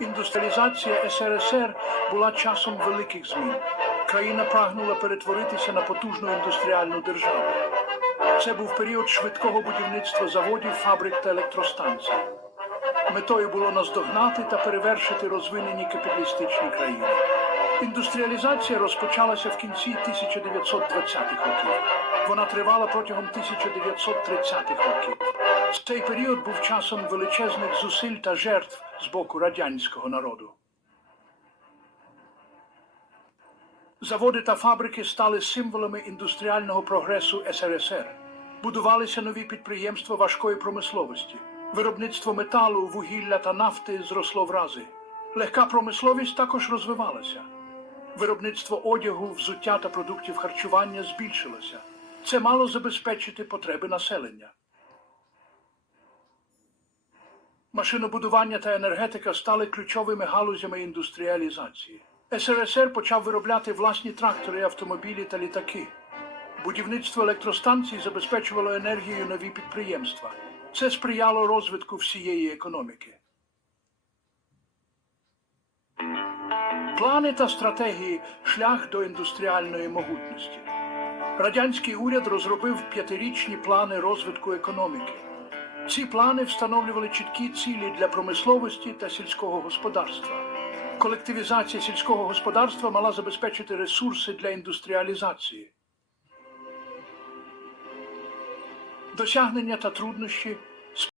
Індустріалізація СРСР була часом великих змін. Країна прагнула перетворитися на потужну індустріальну державу. Це був період швидкого будівництва заводів, фабрик та електростанцій. Метою було наздогнати та перевершити розвинені капіталістичні країни. Індустріалізація розпочалася в кінці 1920-х років. Вона тривала протягом 1930-х років. Цей період був часом величезних зусиль та жертв з боку радянського народу. Заводи та фабрики стали символами індустріального прогресу СРСР. Будувалися нові підприємства важкої промисловості. Виробництво металу, вугілля та нафти зросло в рази. Легка промисловість також розвивалася. Виробництво одягу, взуття та продуктів харчування збільшилося. Це мало забезпечити потреби населення. Машинобудування та енергетика стали ключовими галузями індустріалізації. СРСР почав виробляти власні трактори, автомобілі та літаки. Будівництво електростанцій забезпечувало енергією нові підприємства. Це сприяло розвитку всієї економіки. Плани та стратегії шлях до індустріальної могутності. Радянський уряд розробив п'ятирічні плани розвитку економіки. Ці плани встановлювали чіткі цілі для промисловості та сільського господарства. Колективізація сільського господарства мала забезпечити ресурси для індустріалізації. Досягнення та труднощі